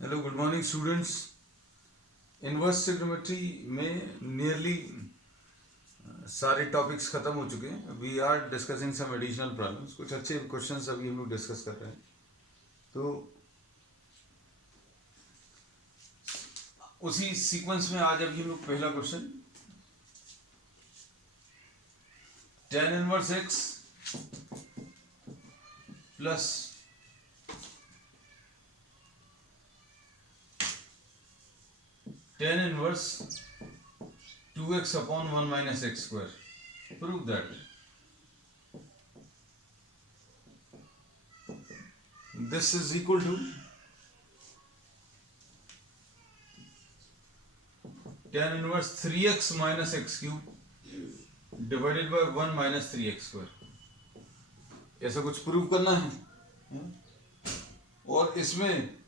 Hello good morning students. Inverse trigonometry में nearly सारे topics खत्म हो चुके हैं। We are discussing some additional problems. कुछ अच्छे क्वेश्चंस अभी हम लोग डिस्कस कर रहे हैं। तो उसी सीक्वेंस में आज अभी हम लोग पहला question tan inverse x plus tan inverse 2x upon 1 minus X square prove that this is equal to tan inverse 3x minus X cube divided by 1 minus 3x square. ऐसा कुछ प्रूव करना है और इसमें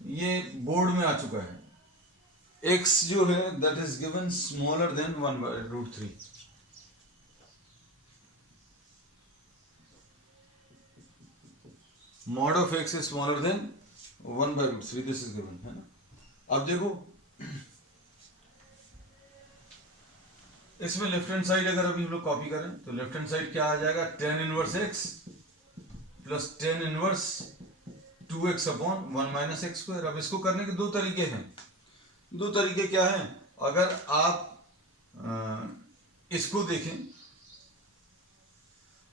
ये बोर्ड में आ चुका है। x जो है that is given smaller than 1/√3। Mod of x is smaller than 1/√3 this is given है ना। अब देखो इसमें लेफ्ट हैंड साइड अगर अभी हम लोग कॉपी करें तो लेफ्ट हैंड साइड क्या आ जाएगा, tan inverse x plus tan inverse 2x upon 1 minus X square. अब इसको करने के दो तरीके हैं। दो तरीके क्या हैं, अगर आप इसको देखें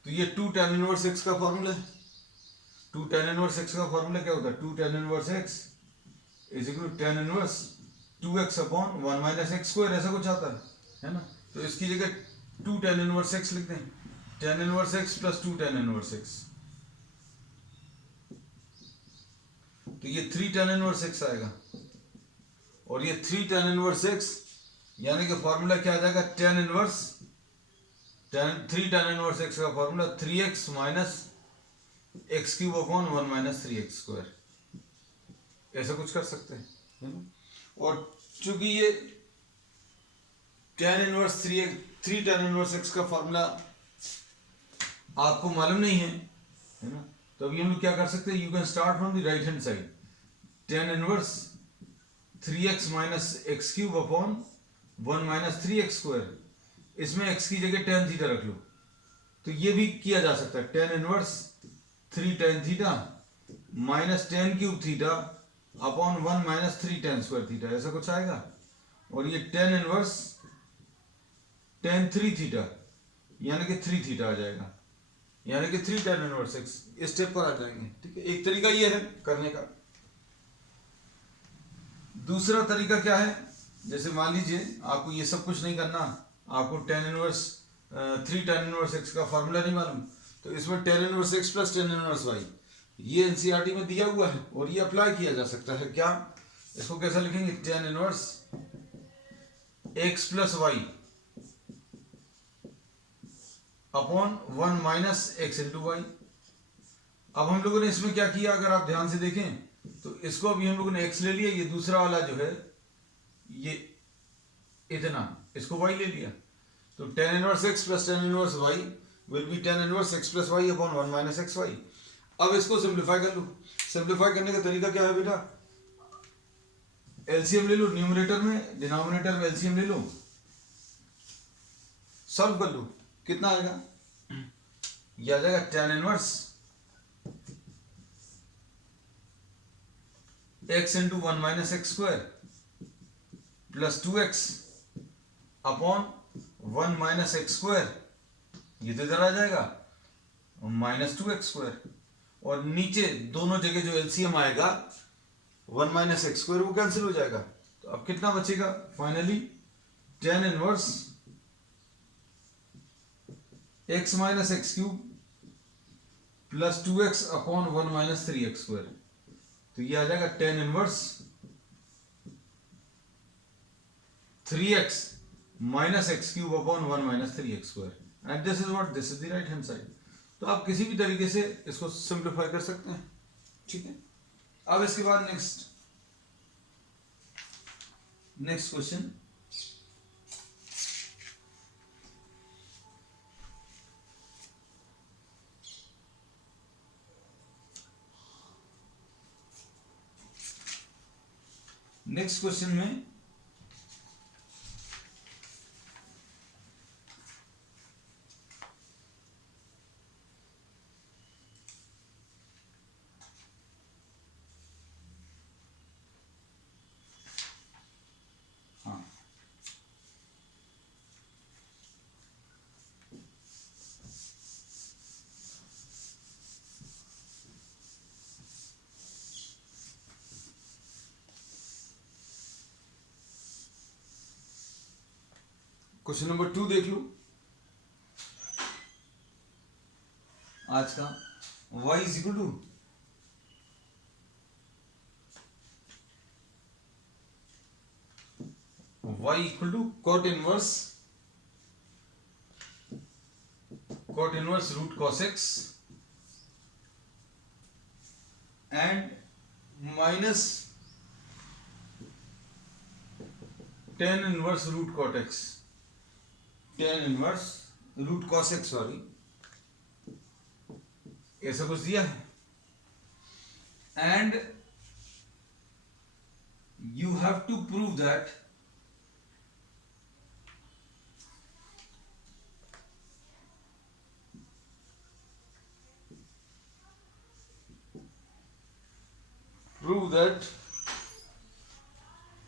तो ये 2 tan इनवर्स x का फॉर्मूला है। 2 tan इनवर्स x का फॉर्मूला क्या होता है, 2 tan inverse x is equal to tan inverse 2x upon 1 minus X square, ऐसा कुछ आता है ना। तो इसकी जगह 2 tan इनवर्स x लिख दें, tan inverse x plus 2 tan inverse x, तो ये 3 tan इनवर्स x आएगा। और ये 3 tan इनवर्स x यानी कि फॉर्मूला क्या आ जाएगा, tan inverse 3 tan inverse x का formula 3x minus X cube upon 1 minus 3x square. ऐसा कुछ कर सकते हैं है ना। और चूंकि ये tan inverse 3 tan inverse x का फॉर्मूला आपको मालूम नहीं है ना, तो अभी हम लोग क्या कर सकते हैं, you can start from the right hand side. tan inverse 3x minus X cube upon 1 minus 3x square, इसमें x की जगह tan थीटा रख लो। तो ये भी किया जा सकता है, tan inverse 3 tan theta minus tan cube theta upon 1 minus 3 tan square theta, ऐसा कुछ आएगा। और ये tan इनवर्स tan 3 थीटा यानी कि 3 थीटा आ जाएगा, यानी कि 3 tan इनवर्स x। इस स्टेप पर आ जाएंगे। ठीक है, एक तरीका ये है करने का। दूसरा तरीका क्या है, जैसे मान लीजिए आपको ये सब कुछ नहीं करना, आपको tan inverse 3 tan inverse x का फॉर्मूला नहीं मालूम, तो इसमें tan inverse x plus tan inverse y ये एनसीईआरटी में दिया हुआ है और ये अप्लाई किया जा सकता है। क्या, इसको कैसा लिखेंगे, tan inverse x plus y upon 1 minus X into Y. अब हम लोगों ने इसमें क्या किया, अगर आप ध्यान से देखें तो इसको अभी हम लोगों ने x ले लिया, ये दूसरा वाला जो है ये इतना, इसको y ले लिया, तो tan inverse x plus tan inverse y will be tan inverse x plus y upon 1 minus X Y. अब इसको सिंप्लीफाई कर लो। सिंप्लीफाई करने का तरीका क्या है बेटा, एलसीएम ले लो, न्यूमरेटर में डिनोमिनेटर में एलसीएम ले लो, सॉल्व कर लो, कितना आएगा, ये आ जाएगा tan inverse x into 1 minus X square plus 2x upon 1 minus X square, ये तो इधर आ जाएगा माइनस 2x स्क्वायर, और नीचे दोनों जगह जो एलसीएम आएगा 1 माइनस एक्स स्क्वायर वो कैंसिल हो जाएगा। तो अब कितना बचेगा, finally tan inverse x minus X cube plus 2x upon 1 minus 3x square, तो ये आ जाएगा tan inverse 3x minus X cube upon 1 minus 3x square and this is what, this is the right hand side. तो आप किसी भी तरीके से इसको सिंप्लीफाई कर सकते हैं। ठीक है, अब इसके बाद नेक्स्ट क्वेश्चन, नेक्स्ट क्वेश्चन में हाँ, क्वेश्चन नंबर 2 देख लो आज का। y is equal to cot inverse root cos x and minus tan inverse root cot x, tan inverse root cos x, sorry, ऐसा कुछ दिया है। And you have to prove that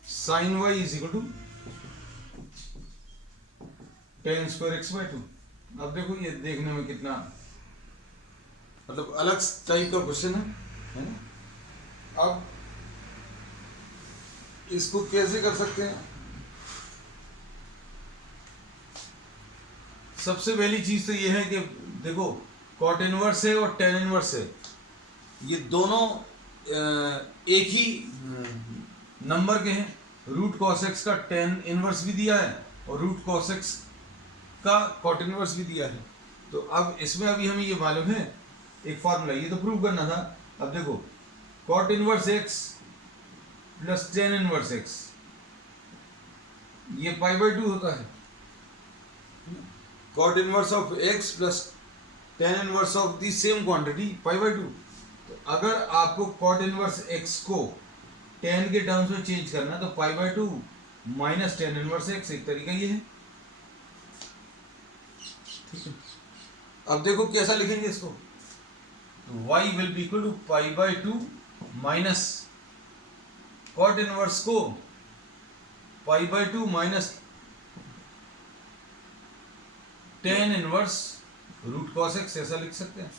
sin y is equal to tan square x by 2। अब देखो ये देखने में कितना मतलब अलग टाइप का क्वेश्चन है ना। अब इसको कैसे कर सकते हैं? सबसे पहली चीज तो ये है कि देखो cot इनवर्स है और tan इनवर्स है, ये दोनों एक ही नंबर के हैं। रूट cos x का tan इनवर्स भी दिया है और रूट cos x का cot इनवर्स भी दिया है। तो अब इसमें अभी हमें ये मालूम है एक फॉर्मूला, ये तो प्रूव करना था। अब देखो cot inverse x plus tan inverse x, ये पाई बाई 2 होता है। cot inverse of x plus tan inverse of the same quantity pi by 2। तो अगर आपको cot इनवर्स x को tan के टर्म्स में चेंज करना है तो पाई by 2 minus tan inverse x, एक तरीका ये है। ठीक है, अब देखो कैसा लिखेंगे इसको। y will be equal to pi by 2 minus cot inverse को pi by 2 minus tan inverse root cos x, ऐसा लिख सकते हैं।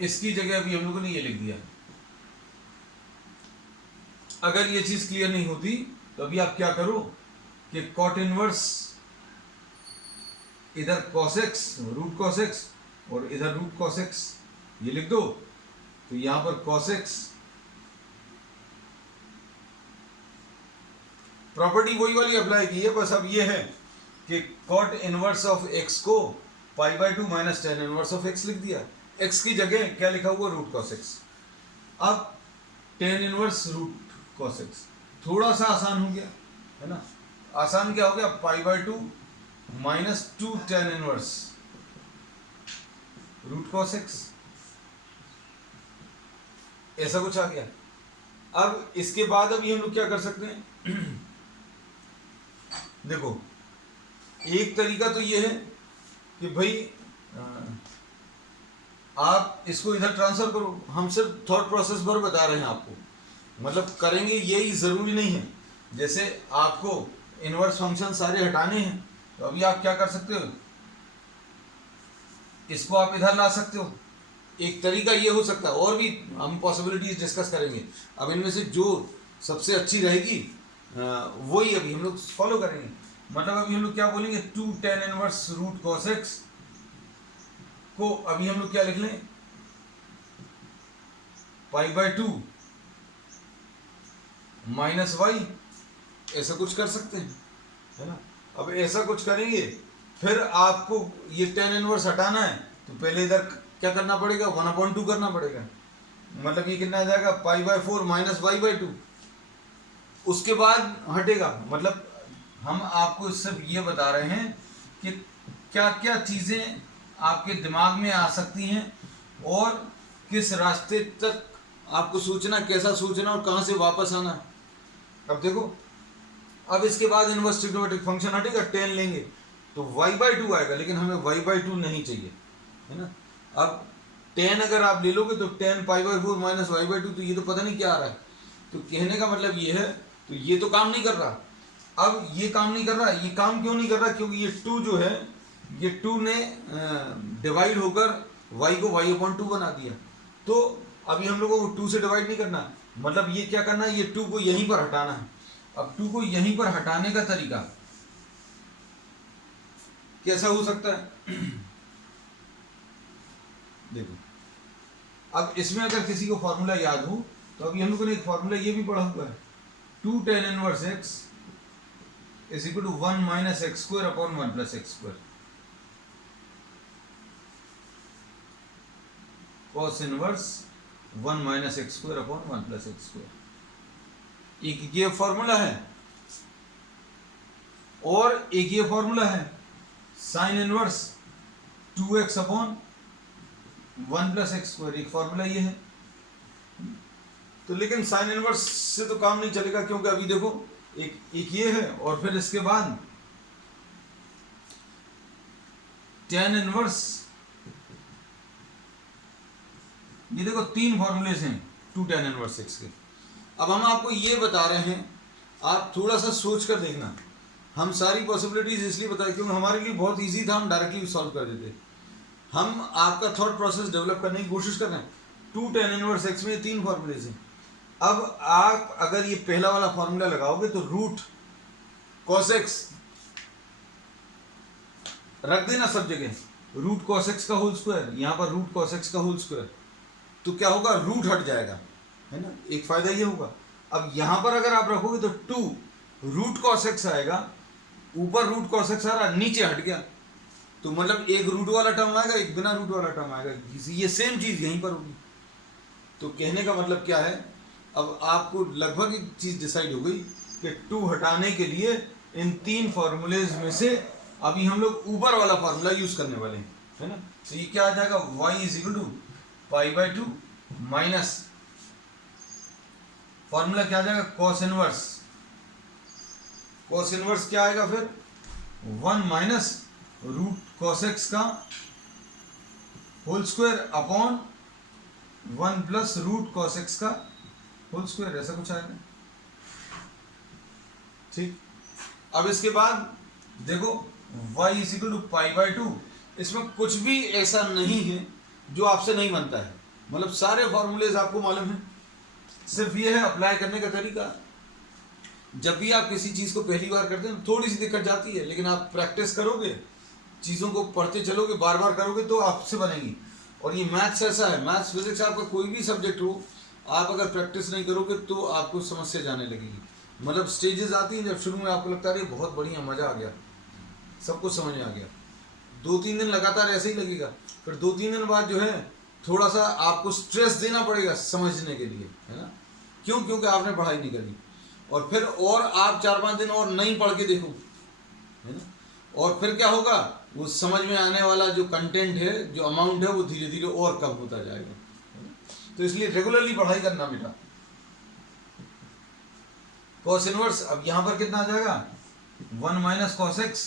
इसकी जगह अभी हम लोगों ने ये लिख दिया। अगर ये चीज क्लियर नहीं होती तो अभी आप क्या करो कि cot इनवर्स इधर cos x root cos x और इधर रूट cos x ये लिख दो। तो यहां पर cos x प्रॉपर्टी वही वाली अप्लाई की है, बस अब ये है कि cot इनवर्स ऑफ x को pi by 2 minus tan inverse of x लिख दिया। x की जगह क्या लिखा हुआ, रूट cos x। अब tan inverse root cos x थोड़ा सा आसान हो गया है ना। आसान क्या हो गया, pi by 2 minus 2 tan inverse root cos x, ऐसा कुछ आ गया। अब इसके बाद अभी हम लोग क्या कर सकते हैं देखो एक तरीका तो ये है कि भाई आप इसको इधर ट्रांसफर करो। हम सिर्फ थॉट प्रोसेस भर बता रहे हैं आपको, मतलब करेंगे यही जरूरी नहीं है। जैसे आपको इनवर्स फंक्शन सारे हटाने हैं तो अभी आप क्या कर सकते हो, इसको आप इधर ला सकते हो। एक तरीका ये हो सकता है, और भी हम पॉसिबिलिटीज डिस्कस करेंगे। अब इनमें से जो सबसे अच्छी रहेगी वही अभी हम लोग फॉलो करेंगे। मतलब अभी हम लोग क्या बोलेंगे, 2 tan inverse root cos x को अभी हम लोग क्या लिख लें, पाई बाई 2 माइनस वाई, ऐसा कुछ कर सकते हैं है ना। अब ऐसा कुछ करेंगे, फिर आपको ये tan इनवर्स हटाना है तो पहले इधर क्या करना पड़ेगा, 1/2 करना पड़ेगा। मतलब ये कितना आ जाएगा, pi by 4 minus Y by 2, उसके बाद हटेगा। मतलब हम आपको सिर्फ ये बता रहे हैं कि क्या क्या चीज़ें आपके दिमाग में आ सकती हैं और किस रास्ते तक आपको सोचना कैसा सोचना और कहाँ से वापस आना। अब देखो, अब इसके बाद इनवर्स ट्रिग्नोमेट्रिक फंक्शन हटेगा, 10 लेंगे तो y/2 आएगा, लेकिन हमें y/2 नहीं चाहिए, है ना। अब 10 अगर आप ले लोगे तो 10 π/4 माइनस y/2, तो ये तो पता नहीं क्या आ रहा है। तो कहने का मतलब ये है, तो ये तो काम नहीं कर रहा। अब ये काम नहीं कर रहा, ये काम क्यों नहीं कर रहा? क्योंकि ये 2 जो है, ये 2 ने डिवाइड होकर y को y/2 बना दिया। तो अभी हम लोगों को 2 से डिवाइड नहीं करना, मतलब ये क्या करना है, ये 2 को यहीं पर हटाना है। अब 2 को यहीं पर हटाने का तरीका कैसा हो सकता है? देखो, अब इसमें अगर किसी को फॉर्मूला याद हो तो अभी हम लोगों ने एक फॉर्मूला ये भी पढ़ा हुआ है, 2 tan inverse x is equal to 1 minus X square upon 1 plus X square, cos inverse 1 minus X square upon 1 plus X square. एक ये फॉर्मूला है और एक ये फॉर्मूला है sine inverse 2x upon 1 plus X square, एक formula ये है। तो लेकिन साइन इनवर्स से तो काम नहीं चलेगा, क्योंकि अभी देखो एक ये है और फिर इसके बाद tan इनवर्स, ये देखो 3 फॉर्मूलेस हैं 2 tan इनवर्स x के। अब हम आपको ये बता रहे हैं, आप थोड़ा सा सोच कर देखना। हम सारी पॉसिबिलिटीज इसलिए बताए क्योंकि हमारे लिए बहुत इजी था, हम डायरेक्टली सॉल्व कर देते। हम आपका थॉट प्रोसेस डेवलप करने की कोशिश कर रहे हैं। 2 tan इनवर्स x में 3 फॉर्मूलेज हैं। अब आप अगर ये पहला वाला फॉर्मूला लगाओगे तो रूट cos x रख देना सब जगह, रूट cos x का होल स्क्वायर, यहां पर रूट cos x का होल स्क्वायर, तो क्या होगा, रूट हट जाएगा, है ना। एक फायदा ये होगा। अब यहां पर अगर आप रखोगे तो 2 रूट cos x आएगा, ऊपर रूट cos x आ रहा, नीचे हट गया, तो मतलब एक रूट वाला टर्म आएगा, एक बिना रूट वाला टर्म आएगा, ये सेम चीज यहीं पर होगी। तो कहने का मतलब क्या है, अब आपको लगभग एक चीज डिसाइड हो गई कि 2 हटाने के लिए इन 3 फॉर्मूलेज में से अभी हम लोग ऊपर वाला फॉर्मूला यूज करने वाले हैं, है ना। तो ये क्या आ जाएगा, y is equal to π/2 minus formula क्या आ जाएगा, cos इनवर्स। cos इनवर्स क्या आएगा फिर, 1 माइनस रूट cos x का whole square upon 1 plus root cos x का होल स्क्वायर, ऐसा कुछ आएगा, ठीक। अब इसके बाद देखो y इज इक्वल टू π/2, इसमें कुछ भी ऐसा नहीं है जो आपसे नहीं बनता है, मतलब सारे फॉर्मूलेज आपको मालूम है, सिर्फ ये है अप्लाई करने का तरीका। जब भी आप किसी चीज को पहली बार करते हैं थोड़ी सी दिक्कत जाती है, लेकिन आप प्रैक्टिस करोगे, चीजों को पढ़ते चलोगे, बार बार करोगे तो आपसे बनेगी। और ये मैथ्स ऐसा है, मैथ्स फिजिक्स आपका कोई भी सब्जेक्ट हो, आप अगर प्रैक्टिस नहीं करोगे तो आपको समस्या जाने लगेगी। मतलब स्टेजेस आती हैं जब शुरू में आपको लगता है बहुत बढ़िया, मजा आ गया, सब कुछ समझ में आ गया, 2-3 दिन लगातार ऐसे ही लगेगा, फिर 2-3 दिन बाद जो है थोड़ा सा आपको स्ट्रेस देना पड़ेगा समझने के लिए, है ना। क्यों? क्योंकि आपने पढ़ाई नहीं करी, और फिर और आप 4-5 दिन और नहीं पढ़ के देखो, है ना, और फिर क्या होगा, वो समझ में आने वाला जो कंटेंट है, जो अमाउंट है, वो धीरे धीरे और कम होता जाएगा। तो इसलिए रेगुलरली पढ़ाई करना बेटा। cos इनवर्स, अब यहां पर कितना आ जाएगा, 1 minus cos x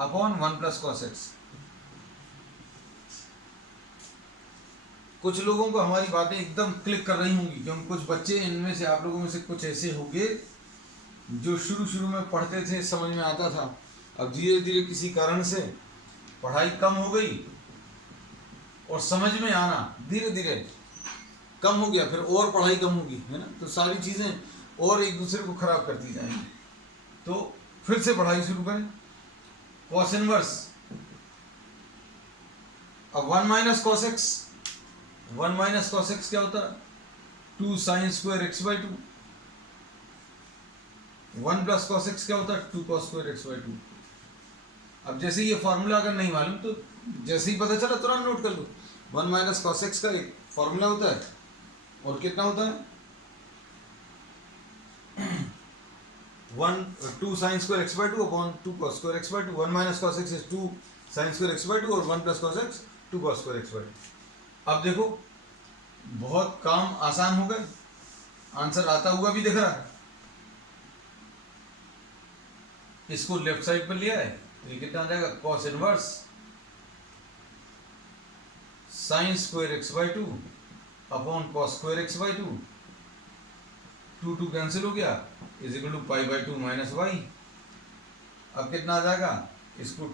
upon 1 plus cos x। कुछ लोगों को हमारी बातें एकदम क्लिक कर रही होंगी, क्योंकि कुछ बच्चे इनमें से, आप लोगों में से कुछ ऐसे होंगे जो शुरू में पढ़ते थे, समझ में आता था, अब धीरे धीरे किसी कारण से पढ़ाई कम हो गई और समझ में आना धीरे धीरे कम हो गया, फिर और पढ़ाई कम होगी, है ना। तो सारी चीजें और एक दूसरे को खराब करती जाएंगी। तो फिर से पढ़ाई शुरू करें। cos इनवर्स, अब 1 minus cos x, 1 minus cos x क्या होता है, 2 sine square x/2। 1 plus cos x क्या होता है, 2 cos स्क्वायर x/2। अब जैसे ये फॉर्मूला अगर नहीं मालूम तो जैसे ही पता चला तुरंत नोट कर लो। 1 माइनस cos x का एक फॉर्मूला होता है, और कितना होता है, 2 sine square x/2 upon 2 cos square x/2। 1 minus cos x is 2 sine square x/2 और 1 plus cos x 2 cos square x/2। अब देखो बहुत काम आसान हो गए, आंसर आता हुआ भी दिख रहा है। इसको लेफ्ट साइड पर लिया है तो ये कितना आ जाएगा, cos inverse sine square X by two upon cos square X by two, two two cancel हो गया, is equal to pi by two minus Y. अब कितना आ जाएगा, इसको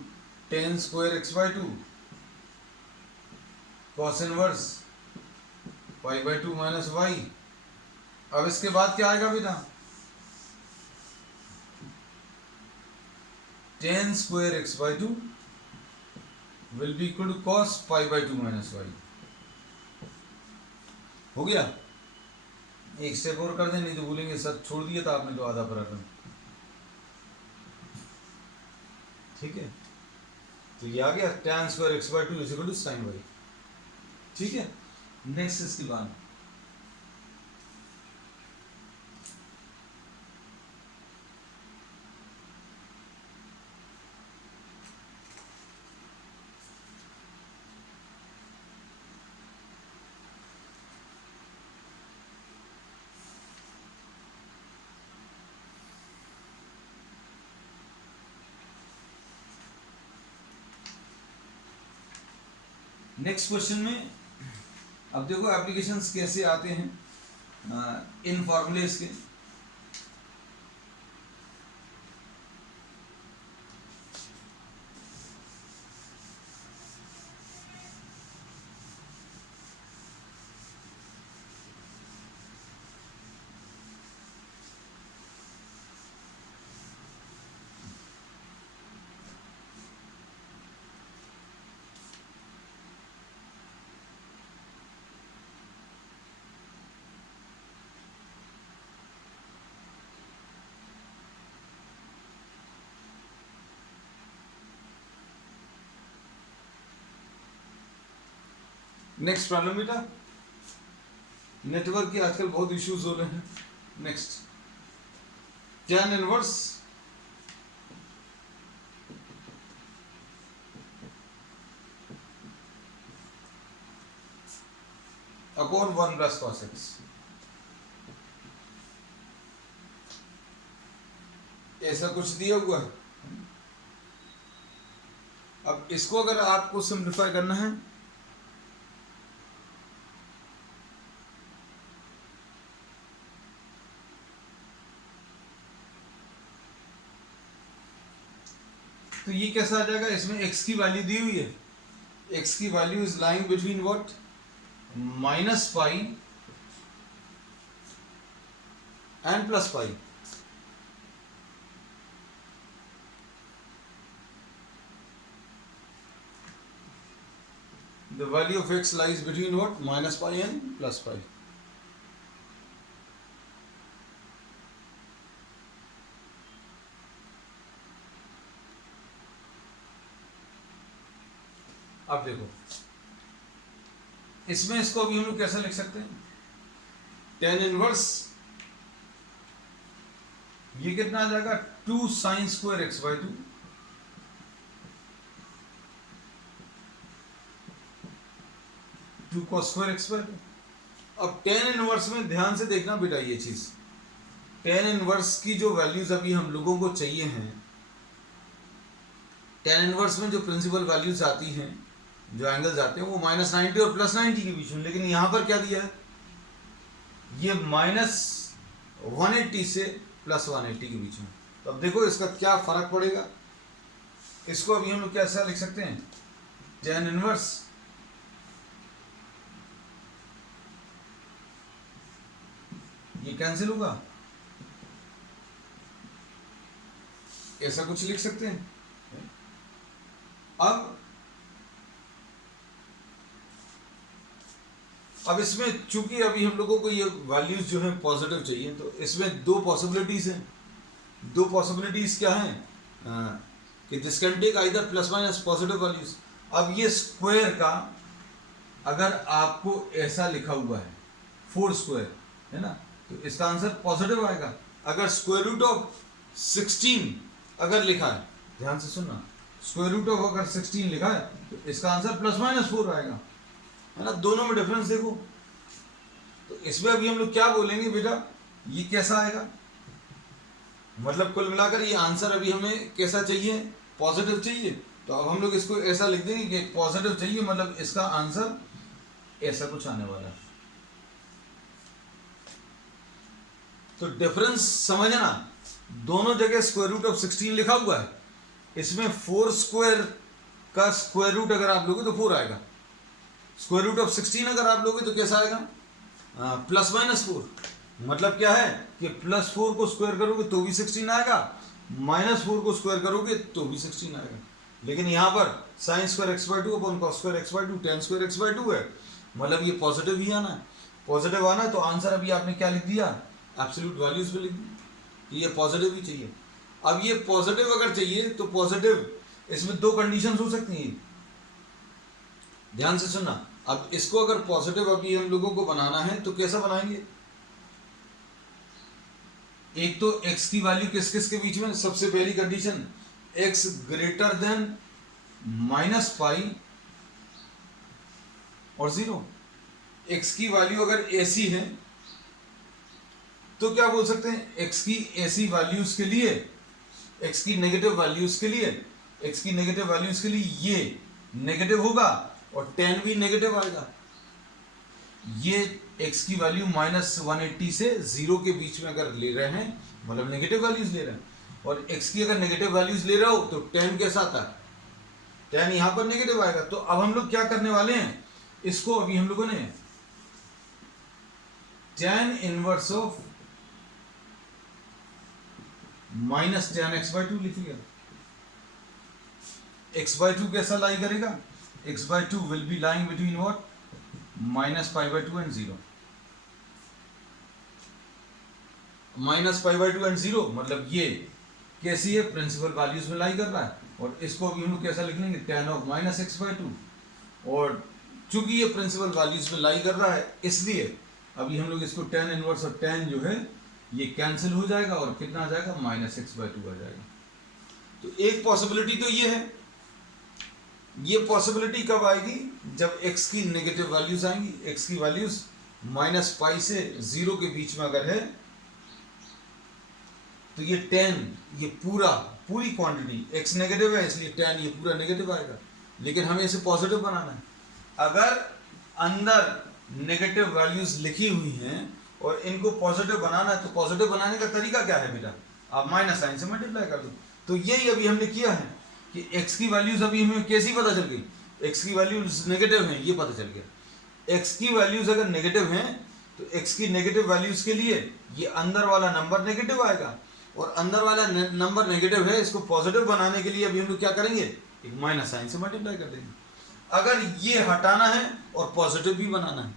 tan square X by two cos inverse pi by two minus Y. अब इसके बाद क्या आएगा बेटा, tan square X by two will be equal to cos pi by two minus Y. हो गया, एक स्टेप और कर दें, नहीं तो बोलेंगे सर छोड़ दिया था आपने तो आधा प्रकरण। ठीक है, तो ये आ गया tan square X by two is equal to sine Y. ठीक है, नेक्स्ट इसके बाद नेक्स्ट क्वेश्चन में अब देखो एप्लीकेशंस कैसे आते हैं इन फॉर्मूलेस के। नेक्स्ट प्रॉब्लम बेटा, नेटवर्क के आजकल बहुत इश्यूज हो रहे हैं। Next, tan inverse upon 1 plus cos x, ऐसा कुछ दिया हुआ है। अब इसको अगर आपको सिंप्लीफाई करना है तो ये कैसा आ जाएगा, इसमें x की वैल्यू दी हुई है, x की value is lying between what, minus pi and plus pi. The value of x lies between what, minus pi and plus pi. अब देखो इसमें इसको अभी हम लोग कैसा लिख सकते हैं, tan इनवर्स ये कितना आ जाएगा, 2 sine square X by two two cos square X by two. अब tan इनवर्स में ध्यान से देखना बेटा, ये चीज tan इनवर्स की जो वैल्यूज अभी हम लोगों को चाहिए हैं, tan इनवर्स में जो प्रिंसिपल वैल्यूज आती हैं, जो एंगल्स आते हैं वो -90 और +90 के बीच में, लेकिन यहां पर क्या दिया है, ये -180 से +180 के बीच में। तो अब देखो इसका क्या फर्क पड़ेगा, इसको अभी हम लोग कैसा लिख सकते हैं, tan इनवर्स ये कैंसिल होगा, ऐसा कुछ लिख सकते हैं। अब इसमें चूंकि अभी हम लोगों को ये वैल्यूज जो है पॉजिटिव चाहिए, तो इसमें दो पॉसिबिलिटीज हैं। दो पॉसिबिलिटीज क्या हैं कि this can take either plus minus positive values. अब ये स्क्वायर का अगर आपको ऐसा लिखा हुआ है 4 स्क्वायर है ना, तो इसका आंसर पॉजिटिव आएगा। अगर स्क्वायर रूट ऑफ 16 अगर लिखा है, ध्यान से सुनना, स्क्वायर रूट ऑफ अगर 16 लिखा है तो इसका आंसर +-4 आएगा, है ना। दोनों में डिफरेंस देखो, तो इसमें अभी हम लोग क्या बोलेंगे बेटा, ये कैसा आएगा, मतलब कुल मिलाकर ये आंसर अभी हमें कैसा चाहिए, पॉजिटिव चाहिए। तो अब हम लोग इसको ऐसा लिख देंगे कि पॉजिटिव चाहिए, मतलब इसका आंसर ऐसा कुछ आने वाला है। तो डिफरेंस समझना, दोनों जगह स्क्वायर रूट ऑफ 16 लिखा हुआ है, इसमें 4 स्क्वायर का स्क्वायर रूट अगर आप लोगे तो 4 आएगा, स्क्वायर रूट ऑफ 16 अगर आप लोगे तो कैसा आएगा, प्लस माइनस 4। मतलब क्या है कि प्लस 4 को स्क्वायर करोगे तो भी 16 आएगा, माइनस 4 को स्क्वायर करोगे तो भी 16 आएगा। लेकिन यहाँ पर sign square X by two upon cos square X by to ten square X by to है, मतलब ये पॉजिटिव ही आना है। पॉजिटिव आना है तो आंसर अभी आपने क्या लिख दिया, एब्सोल्यूट वैल्यूज पे लिख दी कि ये पॉजिटिव ही चाहिए। अब ये पॉजिटिव अगर चाहिए तो पॉजिटिव, इसमें दो कंडीशन हो सकती हैं, ध्यान से सुनना। अब इसको अगर पॉजिटिव अभी हम लोगों को बनाना है तो कैसा बनाएंगे, एक तो x की वैल्यू किस किस के बीच में, सबसे पहली condition x greater than minus pi और 0। x की वैल्यू अगर ऐसी है तो क्या बोल सकते हैं, x की ऐसी वैल्यूज के लिए, x की नेगेटिव वैल्यूज के लिए, x की नेगेटिव वैल्यूज के लिए ये नेगेटिव होगा और 10 भी नेगेटिव आएगा। ये x की वैल्यू -180 से 0 के बीच में अगर ले रहे हैं, मतलब नेगेटिव वैल्यूज ले रहे हैं, और x की अगर नेगेटिव वैल्यूज ले रहे हो तो 10 कैसा आता है, 10 यहां पर नेगेटिव आएगा। तो अब हम लोग क्या करने वाले हैं, इसको अभी हम लोगों ने tan इनवर्स ऑफ -10x/2 लिख लिया। x/2 कैसा लाई करेगा, x/2 will be lying between what, -π/2 and 0। -π/2 and 0 मतलब ये कैसी है, प्रिंसिपल वैल्यूज में लाई कर रहा है। और इसको अभी हम लोग कैसा लिख लेंगे, tan ऑफ -x/2। और चूंकि ये प्रिंसिपल वैल्यूज में लाई कर रहा है इसलिए अभी हम लोग इसको tan इनवर्स और tan जो है ये कैंसिल हो जाएगा और कितना आ जाएगा, -x/2 आ जाएगा। तो एक पॉसिबिलिटी तो ये है, ये पॉसिबिलिटी कब आएगी, जब x की नेगेटिव वैल्यूज आएंगी, x की वैल्यूज -π से 0 के बीच में अगर है तो ये tan, ये पूरी क्वांटिटी, x नेगेटिव है इसलिए tan ये पूरा नेगेटिव आएगा। लेकिन हमें इसे पॉजिटिव बनाना है। अगर अंदर नेगेटिव वैल्यूज लिखी हुई हैं और इनको पॉजिटिव बनाना है तो पॉजिटिव बनाने का तरीका क्या है बेटा, आप माइनस साइन से मल्टीप्लाई कर दो। तो यही अभी हमने किया है कि x की वैल्यूज अभी हमें कैसी पता चल गई, x की वैल्यूज नेगेटिव हैं ये पता चल गया। x की वैल्यूज अगर नेगेटिव हैं तो x की नेगेटिव वैल्यूज के लिए ये अंदर वाला नंबर नेगेटिव आएगा, और अंदर वाला नंबर नेगेटिव है, इसको पॉजिटिव बनाने के लिए अभी हम लोग क्या करेंगे, एक माइनस साइन से मल्टीप्लाई कर देंगे। अगर ये हटाना है और पॉजिटिव भी बनाना है,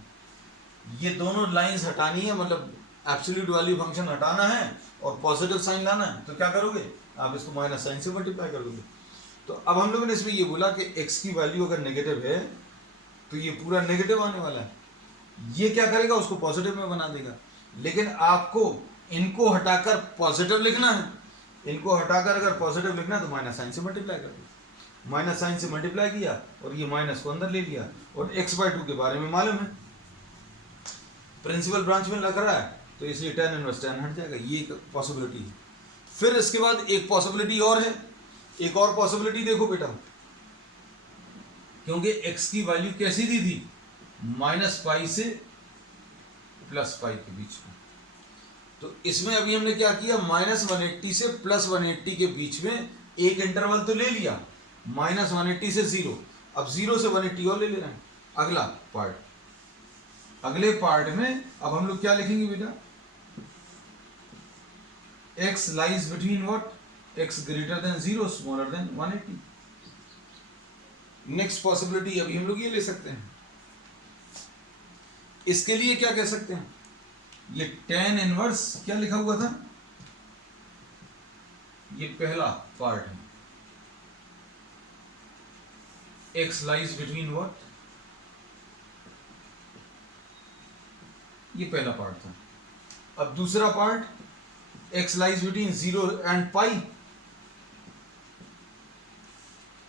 ये दोनों लाइंस हटानी है, मतलब एब्सोल्यूट वैल्यू फंक्शन हटाना है और पॉजिटिव साइन लाना है, तो क्या करोगे, आप इसको माइनस साइन से मल्टीप्लाई कर दोगे। तो अब हम लोगों ने इसमें ये बोला कि x की वैल्यू अगर नेगेटिव है तो ये पूरा नेगेटिव आने वाला है, ये क्या करेगा, उसको पॉजिटिव में बना देगा। लेकिन आपको इनको हटाकर पॉजिटिव लिखना है, इनको हटाकर अगर पॉजिटिव लिखना है तो माइनस साइन से मल्टीप्लाई कर दो। माइनस साइन से मल्टीप्लाई किया और ये माइनस को अंदर ले लिया, और x/2 के बारे में मालूम है, प्रिंसिपल ब्रांच में लग रहा है तो इसलिए tan इनवर्स tan हट जाएगा। ये एक पॉसिबिलिटी है। फिर इसके बाद एक पॉसिबिलिटी और है, एक और पॉसिबिलिटी देखो बेटा, क्योंकि x की वैल्यू कैसी दी थी, -π से +π के बीच में, तो इसमें अभी हमने क्या किया, -180 से +180 के बीच में एक इंटरवल तो ले लिया, -180 से 0, अब 0 से 180 और ले लेना है। अगला पार्ट, अगले पार्ट में अब हम लोग क्या लिखेंगे बेटा, x lies between what, x greater than 0 smaller than 180। Next possibility अभी हम लोग ये ले सकते हैं, इसके लिए क्या कह सकते हैं, ये tan इनवर्स क्या लिखा हुआ था, ये पहला पार्ट है, x lies between what, ये पहला पार्ट था। अब दूसरा part, x lies between 0 and π,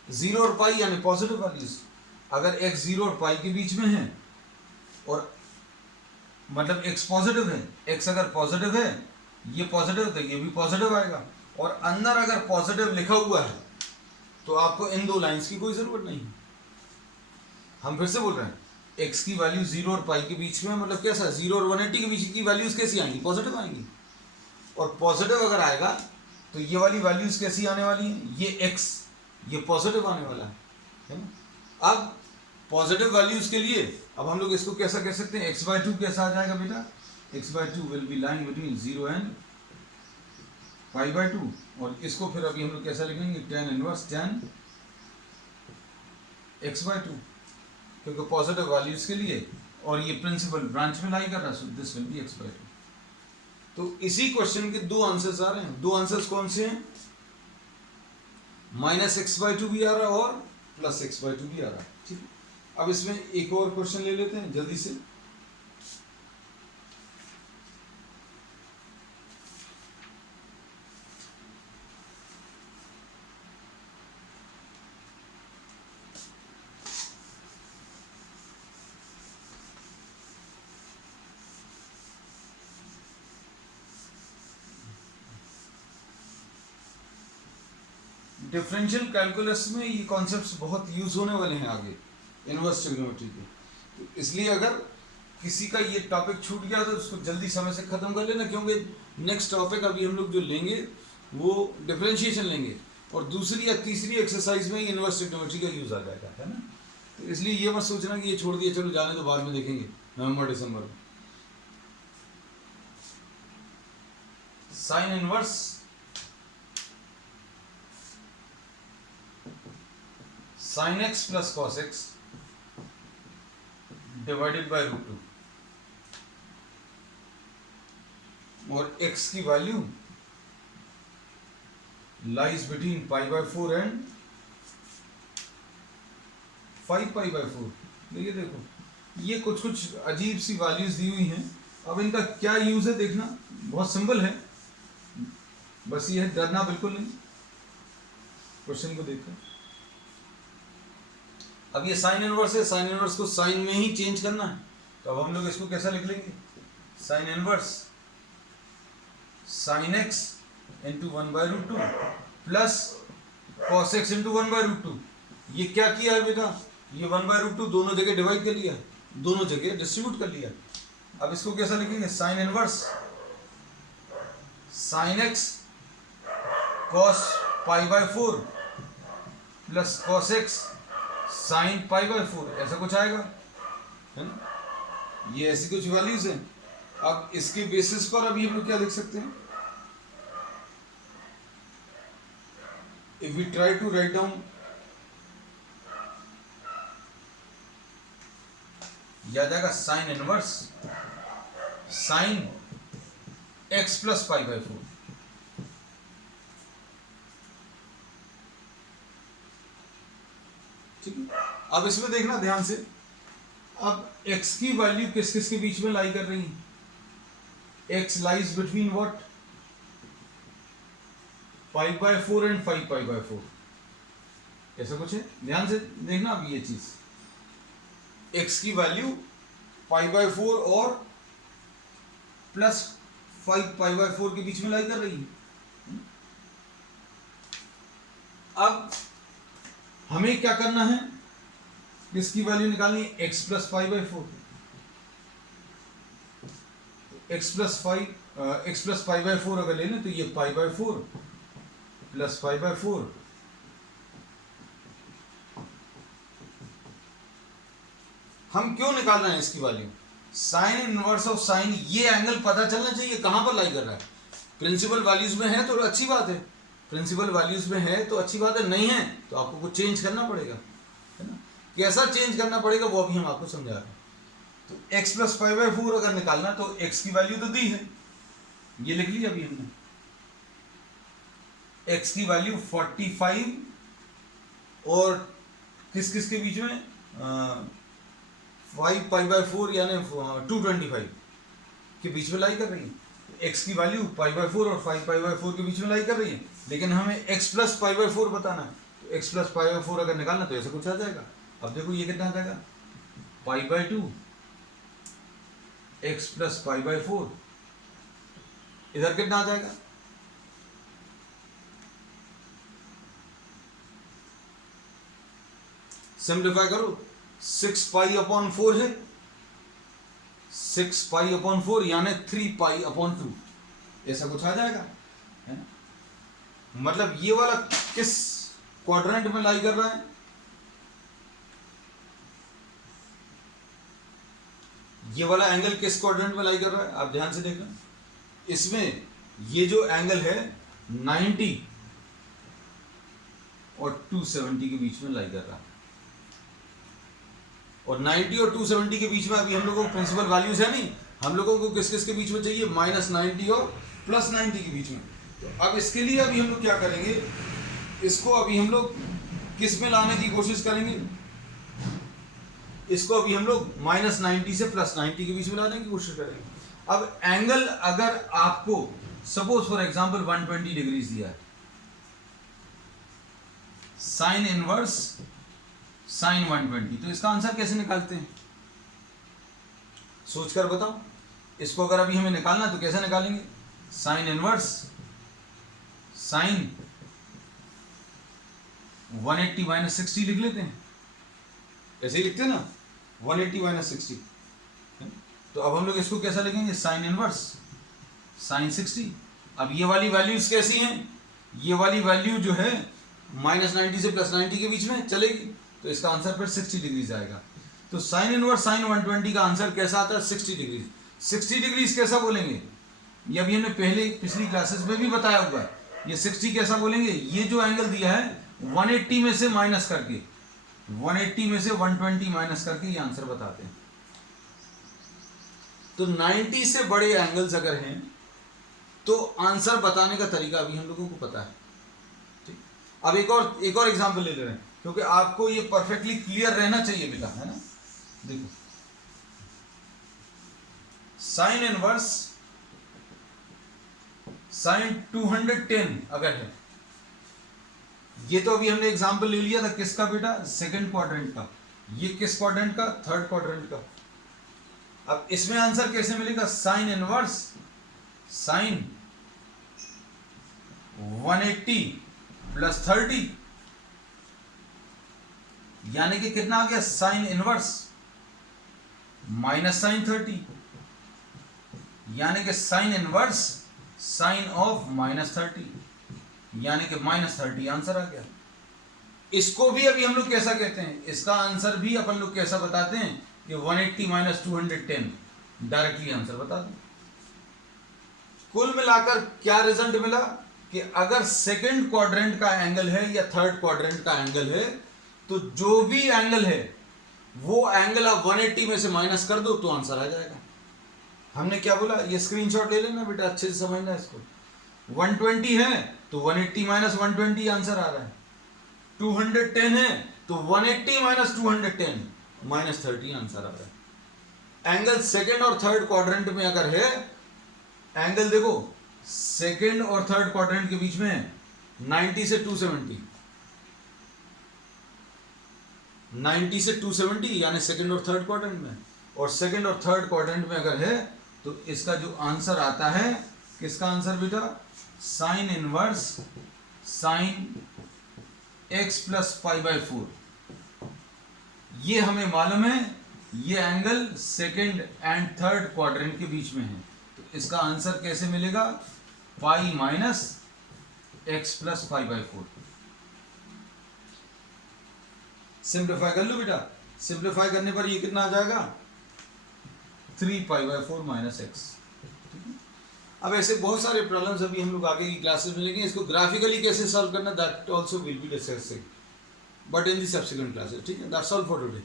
0 और π यानी पॉजिटिव वैल्यूज। अगर x 0 और π के बीच में है और मतलब x पॉजिटिव है, x अगर पॉजिटिव है, ये पॉजिटिव तो ये भी पॉजिटिव आएगा, और अंदर अगर पॉजिटिव लिखा हुआ है तो आपको इन दो लाइंस की कोई जरूरत नहीं है। हम फिर से बोल रहे हैं, x की वैल्यू 0 और पाई के बीच में, मतलब कैसा 0 और 180 के बीच की वैल्यूज कैसी आएंगी? पॉजिटिव आएंगी। और पॉजिटिव अगर आएगा तो ये वाली वैल्यूज कैसी आने वाली हैं? ये x ये पॉजिटिव आने वाला है ना। अब पॉजिटिव वैल्यूज के लिए अब हम लोग इसको कैसा कह सकते हैं? x/2 कैसा आ जाएगा बेटा? x/2 will be lying between 0 and π/2, और इसको फिर अभी हम लोग कैसा लिखेंगे? tan इनवर्स tan x/2, क्योंकि पॉजिटिव वैल्यूज के लिए, और ये प्रिंसिपल ब्रांच में लाई कर रहा है, so this will be x/2। तो इसी क्वेश्चन के दो आंसर्स आ रहे हैं। दो आंसर्स कौन से हैं? -x/2 भी आ रहा है और +x/2 भी आ रहा है। ठीक है, अब इसमें एक और क्वेश्चन ले लेते हैं जल्दी से। डिफरेंशियल कैलकुलस में ये कॉन्सेप्ट्स बहुत यूज होने वाले हैं आगे इनवर्स ट्रिग्नोमेट्री के, तो इसलिए अगर किसी का ये टॉपिक छूट गया तो उसको जल्दी समय से खत्म कर लेना, क्योंकि नेक्स्ट टॉपिक अभी हम लोग जो लेंगे वो डिफरेंशिएशन लेंगे, और दूसरी या तीसरी एक्सरसाइज में इनवर्स ट्रिग्नोमेट्री का यूज आ जाएगा, है ना। तो इसलिए ये मत सोचना कि ये छोड़ दिया चलो जाने तो बाद में देखेंगे नवंबर दिसंबर में। Sine inverse sin x plus cos x divided by √2, और x की वैल्यू लाइज बिटवीन π/4 एंड 5π/4। देखिए देखो ये कुछ कुछ अजीब सी वैल्यूज दी हुई हैं। अब इनका क्या यूज है देखना, बहुत सिंपल है, बस ये है, डरना बिल्कुल नहीं क्वेश्चन को देखकर। अब ये साइन इनवर्स है, साइन इनवर्स को साइन में ही चेंज करना है, तो अब हम लोग इसको कैसा लिख लेंगे? Sign inverse sine x into 1/√2 plus cos x into 1/√2। ये क्या किया है बेटा? ये 1/√2 दोनों जगह डिवाइड कर लिया, दोनों जगह डिस्ट्रीब्यूट कर लिया। अब इसको कैसा लिखेंगे? Sine inverse sine x cos π/4 plus cos x sine π/4, ऐसा कुछ आएगा, है ना। ये ऐसी कुछ वैल्यूज हैं। अब इसके बेसिस पर अभी हम लोग क्या लिख सकते हैं? If we try to write down, यह आ जाएगा sine inverse sine x plus π/4। ठीक है, अब इसमें देखना ध्यान से, अब x की वैल्यू किस किस के बीच में लाई कर रही है? x lies between what? π/4 and 5π/4, ऐसा कुछ है, ध्यान से देखना। अब ये चीज x की वैल्यू π/4 और प्लस 5π/4 के बीच में लाई कर रही है। अब हमें क्या करना है? इसकी वैल्यू निकालनी है x प्लस π/4, x प्लस π/4 अगर ले लें तो ये π/4 प्लस π/4 हम क्यों निकाल रहे हैं इसकी value? Sine inverse of sine, ये एंगल पता चलना चाहिए कहां पर लाई कर रहा है। प्रिंसिपल वैल्यूज में है तो अच्छी बात है, प्रिंसिपल वैल्यूज में है तो अच्छी बात है, नहीं है तो आपको कुछ चेंज करना पड़ेगा, है ना। कैसा चेंज करना पड़ेगा वो अभी हम आपको समझा रहे हैं। तो x प्लस π/4 अगर निकालना तो x की वैल्यू तो दी है, ये लिख लिया अभी हमने। x की वैल्यू 45 और किस किस के बीच में 5π/4 यानी 225 के बीच में लाई कर रही है। x की वैल्यू π/4 और 5π/4 के बीच में लाई कर रही है, लेकिन हमें x प्लस π/4 बताना है, तो x प्लस π/4 अगर निकालना तो ऐसा कुछ आ जाएगा। अब देखो ये कितना आ जाएगा, π/2 x प्लस पाई बाई 4, इधर कितना आ जाएगा? सिंप्लीफाई करो, 6 पाई अपॉन 4 है, 6 पाई अपॉन 4 यानी 3 पाई अपॉन 2, ऐसा कुछ आ जाएगा, है ना? मतलब ये वाला किस क्वाड्रेंट में लाई कर रहा है? ये वाला एंगल किस क्वाड्रेंट में लाई कर रहा है? आप ध्यान से देखना, इसमें ये जो एंगल है 90 और 270 के बीच में लाई कर रहा है, और 90 और 270 के बीच में अभी हम लोगों को प्रिंसिपल वैल्यूज है नहीं, हम लोगों को किस किस के बीच में चाहिए? -90 और +90 के बीच में। तो अब इसके लिए अभी हम लोग क्या करेंगे, इसको अभी हम लोग किस में लाने की कोशिश करेंगे? इसको अभी हम लोग -90 से +90 के बीच में लाने की कोशिश करेंगे। अब एंगल अगर आपको सपोज फॉर एग्जांपल 120 डिग्रीज दिया है, साइन इनवर्स साइन 120, तो इसका आंसर कैसे निकालते हैं? सोचकर बताओ। इसको अगर अभी हमें निकालना तो कैसे निकालेंगे? साइन इनवर्स साइन 180 माइनस 60 लिख लेते हैं, ऐसे ही लिखते हैं ना, 180 माइनस 60। तो अब हम लोग इसको कैसा लिखेंगे? Sine inverse sign 60। अब ये वाली वैल्यूज कैसी हैं? ये वाली वैल्यू जो है -90 से +90 के बीच में चलेगी, तो इसका आंसर फिर 60 डिग्रीज आएगा। तो साइन इनवर्स साइन 120 का आंसर कैसा आता है? 60 डिग्रीज। 60 डिग्रीज कैसा बोलेंगे? ये अभी हमने पहले पिछली क्लासेस में भी बताया हुआ है। ये 60 कैसा बोलेंगे? ये जो एंगल दिया है 180 में से माइनस करके, 180 में से 120 माइनस करके ये आंसर बताते हैं। तो 90 से बड़े एंगल्स अगर हैं तो आंसर बताने का तरीका अभी हम लोगों को पता है। ठीक, अब एक और एग्जांपल ले ले रहे हैं, क्योंकि आपको ये परफेक्टली क्लियर रहना चाहिए बेटा, है ना? देखो, साइन इनवर्स साइन 210 अगर है, ये तो अभी हमने एग्जांपल ले लिया था किसका बेटा? सेकंड क्वाड्रेंट का। ये किस क्वाड्रेंट का? थर्ड क्वाड्रेंट का। अब इसमें आंसर कैसे मिलेगा? साइन इनवर्स साइन 180 प्लस 30, यानी कि कितना आ गया? साइन इनवर्स माइनस साइन 30, यानी कि साइन इनवर्स साइन ऑफ -30, यानी कि -30 आंसर आ गया। इसको भी अभी हम लोग कैसा कहते हैं? इसका आंसर भी अपन लोग कैसा बताते हैं कि 180 माइनस 210, डायरेक्टली आंसर बता दें। कुल मिलाकर क्या रिजल्ट मिला कि अगर सेकंड क्वाड्रेंट का एंगल है या थर्ड क्वाड्रेंट का एंगल है, तो जो भी एंगल है वो एंगल आप 180 में से माइनस कर दो तो आंसर आ जाएगा। हमने क्या बोला? ये स्क्रीनशॉट ले लेना बेटा, अच्छे से समझना इसको। 120 है तो 180 माइनस 120 आंसर आ रहा है। 210 है तो 180 माइनस 210 -30 आंसर आ रहा है। एंगल सेकंड और थर्ड क्वाड्रेंट में अगर है, एंगल देखो सेकंड और थर्ड क्वाड्रेंट के बीच में 90 से 270, 90 से 270 यानी सेकंड और थर्ड क्वाड्रेंट में, और सेकंड और थर्ड क्वाड्रेंट में अगर है तो इसका जो आंसर आता है, किसका आंसर बेटा? Sign inverse sine x plus pi by 4। ये हमें मालूम है ये angle second and third quadrant के बीच में है, तो इसका आंसर कैसे मिलेगा? Pi minus x plus pi by 4। Simplify कर लो बेटा, सिंप्लीफाई करने पर ये कितना आ जाएगा? 3 पाई बाई 4 माइनस x। अब ऐसे बहुत सारे प्रॉब्लम्स अभी हम लोग आगे की क्लासेस में लेंगे। इसको ग्राफिकली कैसे सॉल्व करना, that also will be discussing but in the subsequent classes. ठीक है, दैट्स ऑल फॉर टुडे।